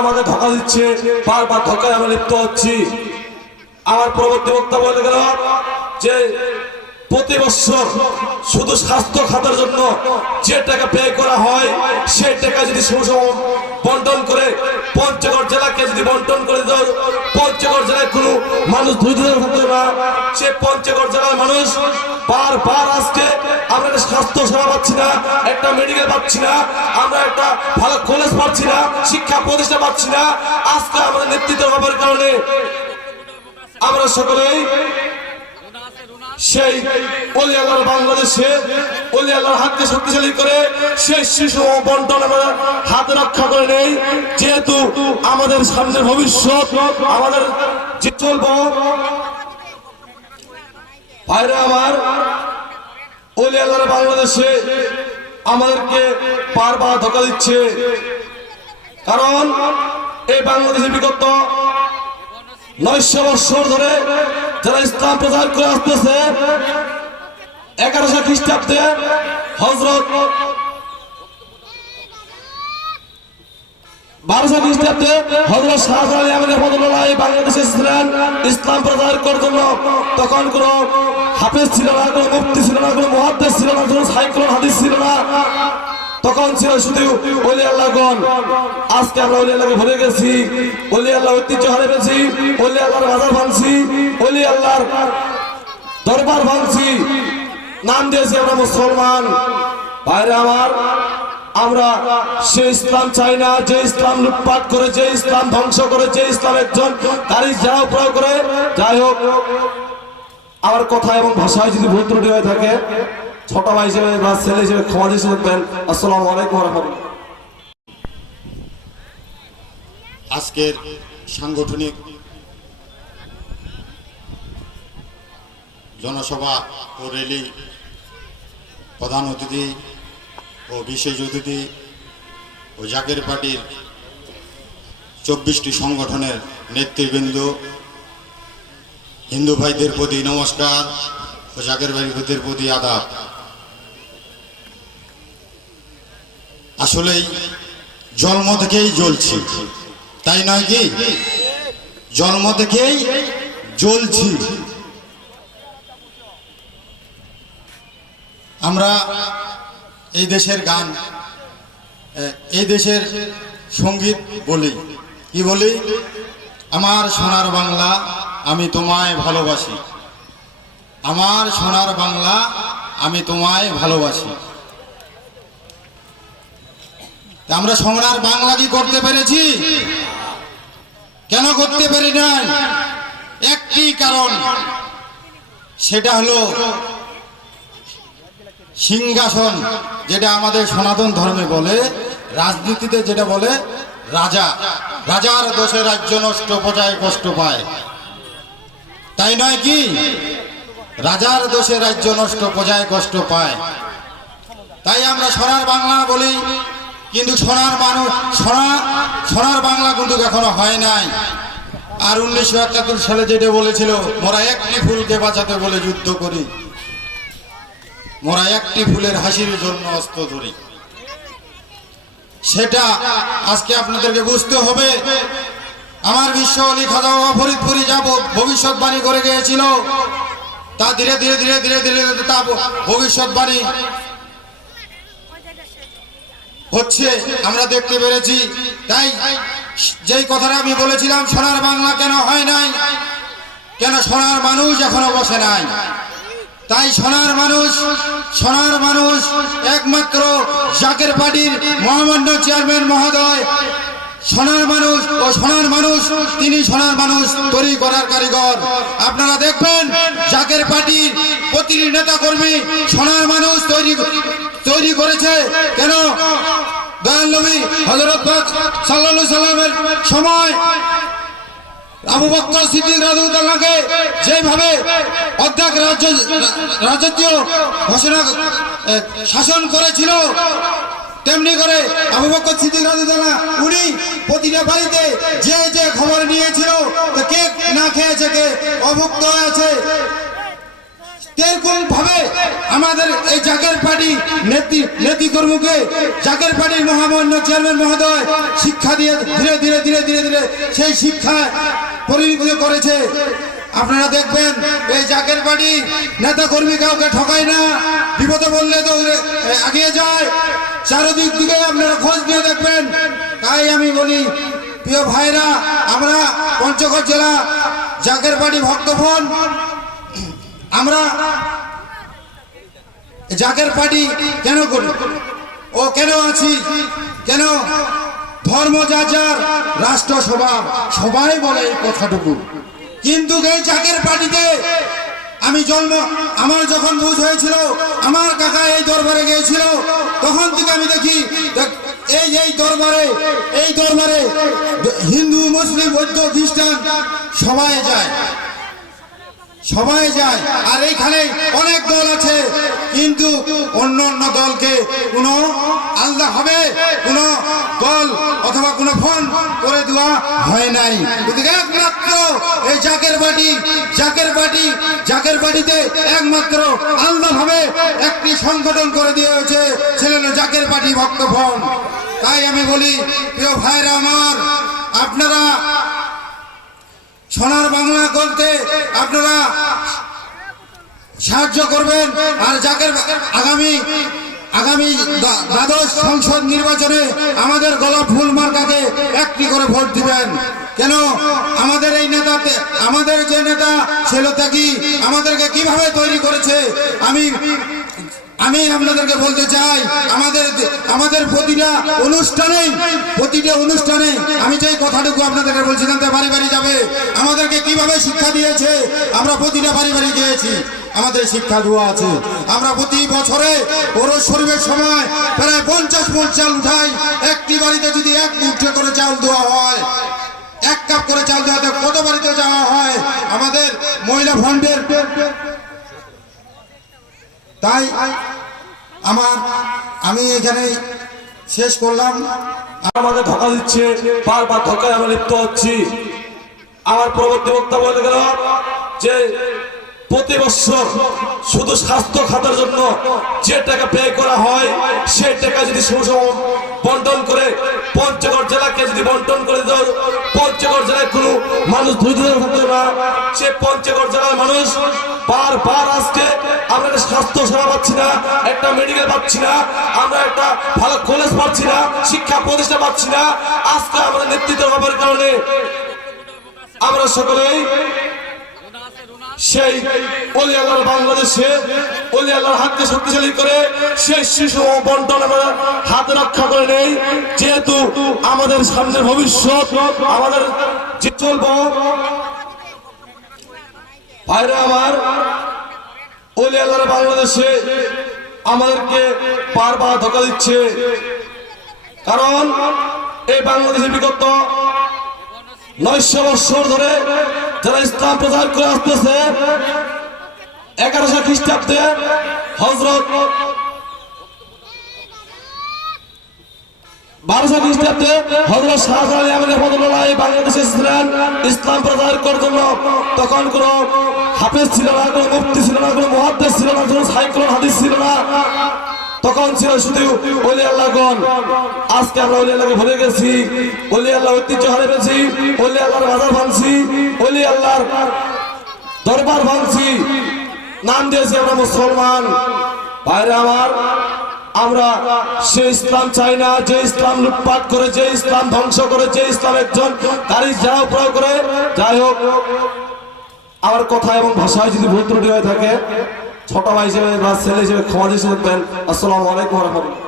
আমাকে ধোকা দিচ্ছে, বারবার ধোকায় আমরা লিপ্ত হচ্ছি। আমার পরবর্তী বক্তা বলে গেল যে প্রতি বছর শুধু স্বাস্থ্য খাতের জন্য যে টাকা ব্যয় করা হয়, সেই টাকা যদি সুসম বন্টন করে পঞ্চগড় জেলাকে যদি বন্টন করে জেলায় মানুষ দরিদ্র থাকতো না সে পঞ্চগড় জেলার মানুষ বারবার আজকে আমরা একটা স্বাস্থ্য সেবা পাচ্ছি না, একটা মেডিকেল পাচ্ছি না, আমরা একটা ভালো কলেজ পাচ্ছি না, শিক্ষা প্রতিষ্ঠান পাচ্ছি না, আজকে আমাদের নেতৃত্ব অভাবের কারণে আমরা সকলেই সেই অলি আল্লাহর বাংলাদেশে, অলি আল্লাহর হাতকে শক্তিশালী করে সেই শিশু বন্টন আমরা হাত রক্ষা করে নেই। যেহেতু আমাদের সামনের ভবিষ্যৎ, আমাদের যে চলবো। ভাইরা আমার অলি আল্লাহর বাংলাদেশে আমাদেরকে বারবার ধোকা দিচ্ছে। কারণ এই বাংলাদেশে বিগত নয়শো বৎসর ধরে যারা ইসলাম প্রচার করে আসতেছে, এগারোশো খ্রিস্টাব্দে হজরত বারোশো খ্রিস্টাব্দে হজরত শাহজাহান আহমেদ রহমতুল্লাহ বাংলাদেশে এসেছিলেন, ইসলাম প্রচার করার জন্য। তখন কোনো হাফেজ ছিল না, কোনো মুক্তি ছিল না, কোনো মহাদ্দেশ ছিল না, কোনো সাইক্লোন হাদিস ছিল না। তখন ছিল শুধু অলি আল্লাহগণ আজকে আমরা অলি আল্লাহকে ভুলে গেছি অলি আল্লাহ ঐতিহ্য হারে গেছি অলি আল্লাহর বাজার ভাঙছি অলি আল্লাহর দরবার ভাঙছি। নাম দিয়েছি আমরা মুসলমান। ভাইরে আমার আমরা সে ইসলাম চাই না, যে ইসলাম লুটপাট করে, যে ইসলাম ধ্বংস করে, যে ইসলাম একজন তারই যারা প্রয়োগ করে, যাই হোক, আমার কথা এবং ভাষায় যদি ভুল ত্রুটি হয়ে থাকে, ছোট ভাই হিসেবে বা ছেলে হিসেবে ক্ষমা দিয়ে থাকবেন আসসালামু আলাইকুম রহমতুল্লাহ। আজকের সাংগঠনিক জনসভা ও র্যালি প্রধান অতিথি ও বিশেষ অতিথি ও জাকের পার্টির চব্বিশটি সংগঠনের নেতৃবৃন্দ, হিন্দু ভাইদের প্রতি নমস্কার ও জাকের ভাইদের প্রতি আদাব। আসলেই জন্ম থেকেই জ্বলছি, তাই নয় কি? জন্ম থেকেই জ্বলছি। আমরা এই দেশের গান এই দেশের সংগীত বলি। কি বলি? আমার সোনার বাংলা আমি তোমায় ভালোবাসি। আমার সোনার বাংলা আমি তোমায় ভালোবাসি। আমরা সোনার বাংলা কি করতে পেরেছি? কেন করতে পারি নাই? একটি কারণ, সেটা হলো সিংহাসন, যেটা আমাদের সনাতন ধর্মে বলে, রাজনীতিতে যেটা বলে, রাজা। রাজার দোষে রাজ্য নষ্ট প্রজায় কষ্ট পায়। তাই নয় কি? রাজার দোষে রাজ্য নষ্ট প্রজায় কষ্ট পায়। তাই আমরা সোনার বাংলা বলি, কিন্তু সোনার মানুষ, সোনা, সোনার বাংলা কিন্তু এখনও হয় নাই। আর উনিশশো একাত্তর সালে যেটা বলেছিল, মোরা একটি ফুলকে বাঁচাতে বলে যুদ্ধ করি। মোরা একটি ফুলের হাসির জন্য অস্ত্র ধরি। সেটা আজকে আপনাদেরকে বুঝতে হবে। আমার বিশ্ব খাজা বাবা ফরিদপুরি যা ভ- ভবিষ্যৎবাণী করে গিয়েছিল, তা ধীরে ধীরে ধীরে ধীরে ধীরে তা ভবিষ্যৎবাণী হচ্ছে, আমরা দেখতে পেরেছি। তাই যেই কথাটা আমি বলেছিলাম, সোনার বাংলা কেন হয় নাই? কেন সোনার মানুষ এখনও বসে নাই? তাই সোনার মানুষ সোনার মানুষ একমাত্র জাকের পার্টির মহামান্য চেয়ারম্যান মহোদয়। সোনার মানুষ ও সোনার মানুষ, তিনি সোনার মানুষ তৈরি করার কারিগর। আপনারা দেখবেন, জাকের পার্টির প্রতিটি নেতা কর্মী সোনার মানুষ তৈরি তৈরি করেছে। কেন? দয়াল নবী হজরত সাল্লাল্লাহু সাল্লামের সময় যেভাবে অর্ধেক রাজ্য ঘোষণা শাসন করেছিল, তেমনি করে আবু বক্কর সিদ্দিক উনি প্রতিটা বাড়িতে যে যে খবর নিয়েছিল কে না খেয়েছে, কে অভুক্ত হয়েছে কীরকম ভাবে আমাদের এই জাকের পার্টি নেত্রী কর্মীকে জাকের পার্টির মহামান্য চেয়ারম্যান মহোদয় শিক্ষা দিয়ে ধীরে ধীরে ধীরে ধীরে ধীরে সেই শিক্ষায় পরিণত করেছে। আপনারা দেখবেন, এই জাকের পার্টি নেতা কর্মী কাউকে ঠকায় না। বিপদে বললে তো এগিয়ে যায়। চারদিক দিকে আপনারা খোঁজ নিয়ে দেখবেন। তাই আমি বলি, প্রিয় ভাইরা, আমরা পঞ্চগড় জেলা জাকের পার্টি ভক্তভন আমরা জাগের পার্টি কেন করি? ও কেন আছি? কেন? ধর্ম যার, রাষ্ট্র সভা সবাই বলে এই কথাটুকু। কিন্তু এই চাকের পার্টিতে আমি জন্ম, আমার যখন বুঝ হয়েছিল, আমার কাকা এই দরবারে গিয়েছিল, তখন থেকে আমি দেখ- এই এই দরবারে এই দরবারে হিন্দু, মুসলিম, বৌদ্ধ, খ্রিস্টান সবাই যায়। সবাই যায়। আর এইখানে অনেক দল আছে, কিন্তু অন্য অন্য দলকে কোনো আলাদা হবে কোনো দল অথবা কোনো ফোন করে দেওয়া হয় নাই। একমাত্র এই জাকের বাটি জাকের বাটি, জাকের বাটিতে একমাত্র আলাদা ভাবে একটি সংগঠন করে দেওয়া হয়েছে ছিলেন জাকের বাটি ভক্ত ফোন। তাই আমি বলি, প্রিয় ভাইরা আমার, আপনারা সোনার বাংলা করতে আপনারা সাহায্য করবেন আর যাকে আগামী আগামী দ্বাদশ সংসদ নির্বাচনে আমাদের গলা ফুল মার্কাকে একটি করে ভোট দিবেন। কেন? আমাদের এই নেতাতে, আমাদের যে নেতা ছিল কি আমাদেরকে কীভাবে তৈরি করেছে, আমি আমি আপনাদেরকে বলতে চাই, আমাদের আমাদের প্রতিটা অনুষ্ঠানে প্রতিটা অনুষ্ঠানে আমি যেই কথাটুকু আপনাদেরকে বলছিলাম তা বাড়ি বাড়ি যাবে। আমাদেরকে কীভাবে শিক্ষা দিয়েছে? আমরা প্রতিটা বাড়ি বাড়ি গিয়েছি। আমাদের শিক্ষা দেওয়া আছে। আমরা প্রতি বছরে ওরস শরীফের সময় প্রায় পঞ্চাশ মন চাল উঠাই। একটি বাড়িতে যদি এক মুঠে করে চাল দেওয়া হয়, এক কাপ করে চাল দেওয়া কত বাড়িতে যাওয়া হয়? আমাদের মহিলা ফন্ডের তাই আমার, আমি এখানে শেষ করলাম। আমাকে ধোকা দিচ্ছে, বারবার ধোকায় আমরা লিপ্ত হচ্ছি। আমার পরবর্তী বক্তা বলে গেল যে প্রতি বছর শুধু স্বাস্থ্য খাতের জন্য যে টাকা ব্যয় করা হয়, সেই টাকা যদি সুষম বন্টন করে পঞ্চগড় জেলাকে যদি বন্টন মানুষ ধৈর্য ধরে থাকতো না সে পঞ্চগড় জেলার মানুষ বারবার আজকে আমরা একটা স্বাস্থ্য সেবা পাচ্ছি না, একটা মেডিকেল পাচ্ছি না, আমরা একটা ভালো কলেজ পাচ্ছি না, শিক্ষা প্রতিষ্ঠান পাচ্ছি না, আজকে আমরা নেতৃত্ব অভাবের কারণে আমরা সকলেই সেই অলি আল্লাহর বাংলাদেশে, অলি আল্লাহর হাতকে শক্তিশালী করে সেই শিশু বন্টন আমরা হাতে রক্ষা করে নেই। যেহেতু আমাদের সামনের ভবিষ্যৎ, আমাদের যে চলবো? ভাইরা আমার অলি আল্লাহর বাংলাদেশে আমাদেরকে বারবার ধোকা দিচ্ছে। কারণ এই বাংলাদেশের বিগত নয়শো বৎসর ধরে যারা ইসলাম প্রচার করে আসতেছে, এগারোশো খ্রিস্টাব্দে হজরত বারোশো খ্রিস্টাব্দে হজরত শাহজাহান রহমতুল্লাহ বাংলাদেশে এসেছিলেন। ইসলাম প্রচার করার জন্য তখন কোনো হাফেজ ছিল না, কোনো মুফতি ছিল না, কোনো মহাদ্দেশ ছিল না, কোনো সাইক্লোন হাদিস ছিল না। তখন ছিল শুধু অলি আল্লাহগণ আজকে আমরা অলি আল্লাহকে ভুলে গেছি অলি আল্লাহ ঐতিহ্য হারে গেছি অলি আল্লাহর বাজার ভাঙছি অলি আল্লাহর দরবার ভাঙছি। নাম দিয়েছি আমরা মুসলমান। ভাইরা আমার আমরা সে ইসলাম চাই না, যে ইসলাম লুটপাট করে, যে ইসলাম ধ্বংস করে, যে ইসলাম একজন তারই যাও প্রয়োগ করে, যাই হোক, আমার কথা এবং ভাষায় যদি ভুল ত্রুটি হয়ে থাকে, ছোট ভাই হিসেবে বা ছেলে হিসেবে ক্ষমা দিয়ে থাকবেন আসসালামু আলাইকুম রহমতুল্লাহ।